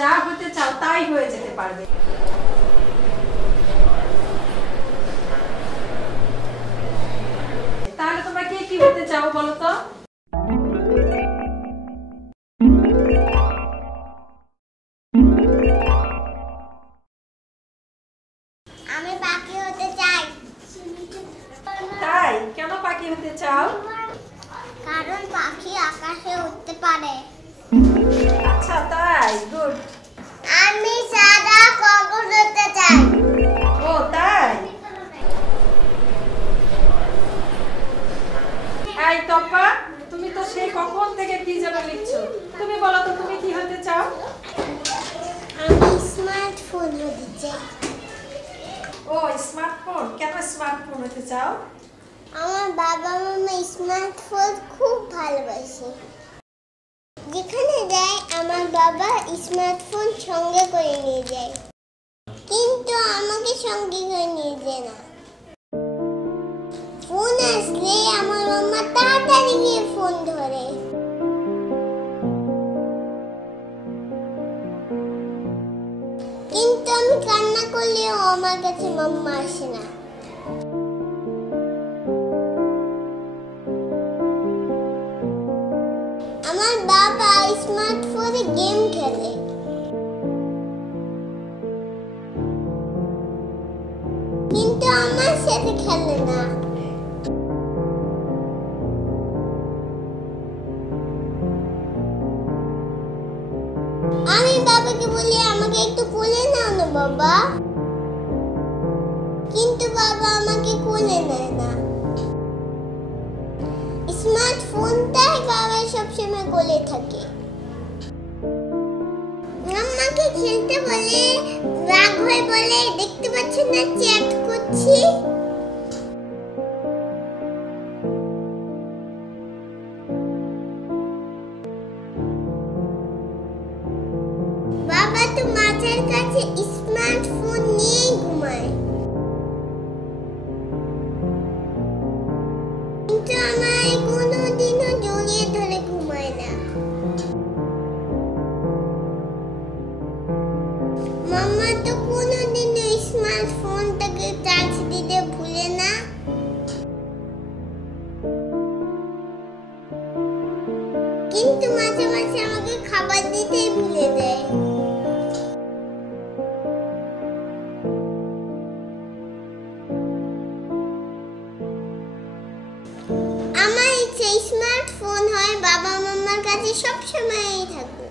যা হতে চাও তাই হয়ে যেতে পারবে। তাহলে তোমরা কে কি হতে চাও বলো তো? আমি পাখি হতে চাই। তাই? কেন পাখি হতে চাও? কারণ পাখি আকাশে উড়তে পারে। আচ্ছা তাই, গুড। আমি সাদা কাগজ হতে চাই। ও তাই? এই টপ্পা, তুমি তো সেই কখন থেকে কি যেন লিখছো, তুমি বলো তো তুমি কি হতে চাও? আমি স্মার্টফোন হতে চাই। ও স্মার্টফোন, কেন স্মার্টফোন হতে চাও? আমার বাবা মামা স্মার্টফোন খুব ভালোবাসে। যেখানে যায় আমার বাবা স্মার্টফোন সঙ্গে করে নিয়ে যায়, কিন্তু আমাকে সঙ্গে করে নিয়ে যায় না। ফোন আসলে আমার মামা তাড়াতাড়ি গিয়ে ফোন ধরে। কিন্তু আমি কান্না করলেও আমার কাছে মাম্মা আসে না। আমার বাবা স্মার্টফোনে গেম খেলে, কিন্তু আমার সাথে খেলে না। আমি বাবাকে বলি আমাকে একটু কোলে নাও না বাবা, কিন্তু বাবা আমাকে কোলে নেয় না। স্মার্টফোনটাই বাবা সবসময় কোলে থাকে। আমাকে খেলতে বলে, রাগ হয়ে বলে দেখতে পাচ্ছেন না চ্যাট করছি। বাবা তো মাথার কাছে স্মার্টফোন নিয়ে ঘুমায়, কিন্তু আমায় কোনোদিনও জড়িয়ে ধরে ঘুমায় না। মাম্মা তো কোনোদিনও স্মার্টফোনটাকে চার্জ দিতে ভুলে না। কিন্তু মাঝে মাঝে আমাকে খাবার দিতেই ভুলে দেয়। আমার ইচ্ছে স্মার্টফোন হয় বাবা মাম্মার কাছে সবসময়ই থাকবে।